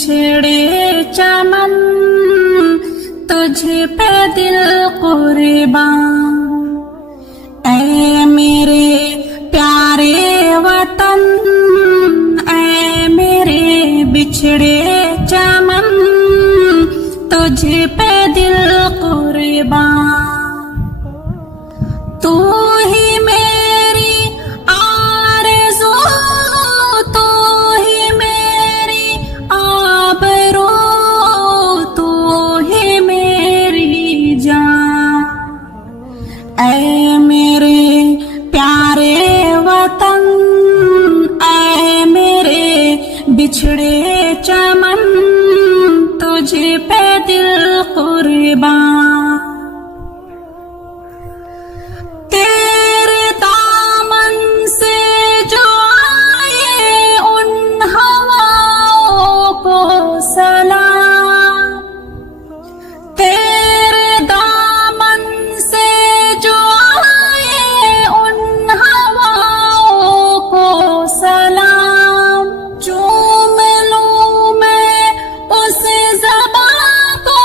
बिछड़े चमन तुझ पे दिल कुर्बान। ऐ मेरे प्यारे वतन, ऐ मेरे बिछड़े चमन तुझ पे दिल कुर्बान। तू ही मेरी आरज़ू, तू ही मेरी आबरू, तू ही मेरी जान। ऐ मेरे प्यारे वतन, ऐ मेरे बिछड़े चमन तुझ पे दिल कुर्बान। तेरे दामन से जो आए उन हवाओं को सलाम। तेरे दामन से जो आए उन हवाओं को सलाम। चूम लूं मैं उस ज़बां को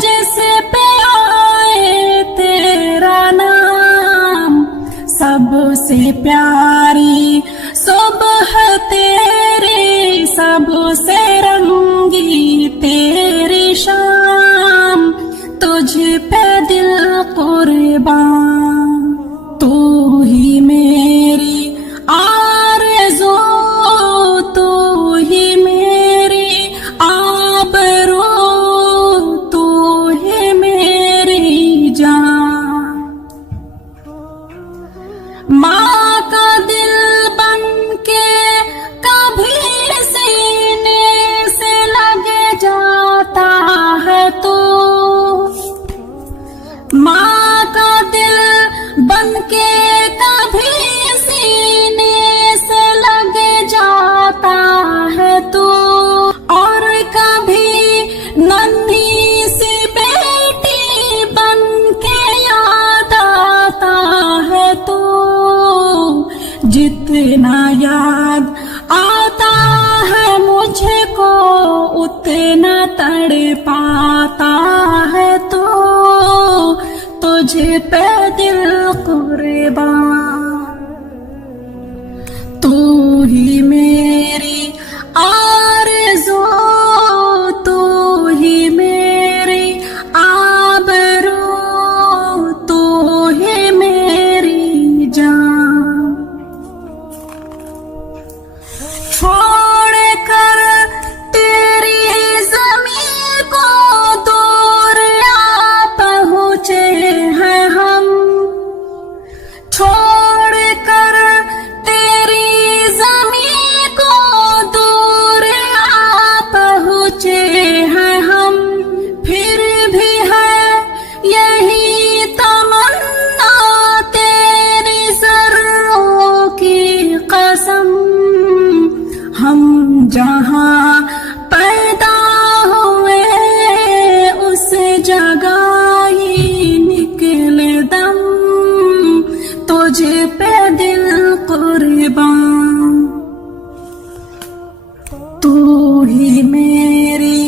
जिस पे आए तेरा नाम। सबसे प्यारी सुबह तेरी, सबसे रंगी तेरी शाम, तुझ पे दिल कुर्बान। तू ही मेरी आरज़ू, तू ही मेरी आबरू, तू ही मेरी जान। माँ का दिल बन के कभी सीने से लग जाता है तू। माँ का दिल बन के कभी सीने से लग जाता है तू। और कभी नन्ही सी बेटी बन के याद आता है तू। जितना याद आता है मुझको उतना तड़पाता है तू। तुझ पे दिल कुर्बान। तू ही मेरी आरज़ू, तू ही मेरी आबरू, तू ही मेरी जान। छोड़ कर तेरी ज़मीं को दूर आ पहुँचे हैं हम। छोड़ कर तेरी ज़मीं को दूर आ पहुँचे हैं हम। फिर भी है यही तमन्ना तेरी ज़र्रों की कसम। हम जहाँ पैदा हुए उस जगह ही निकले दम। तुझ पे दिल कुर्बान। तू ही मेरी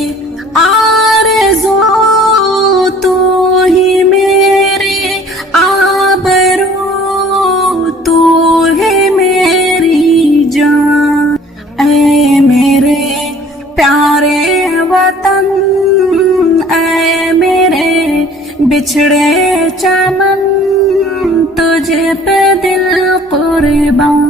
आरज़ू, तू ही मेरी आबरू, तू ही मेरी जान। ऐ मेरे प्यारे वतन, ऐ मेरे बिछड़े चमन तुझ पे दिल कुर्बान।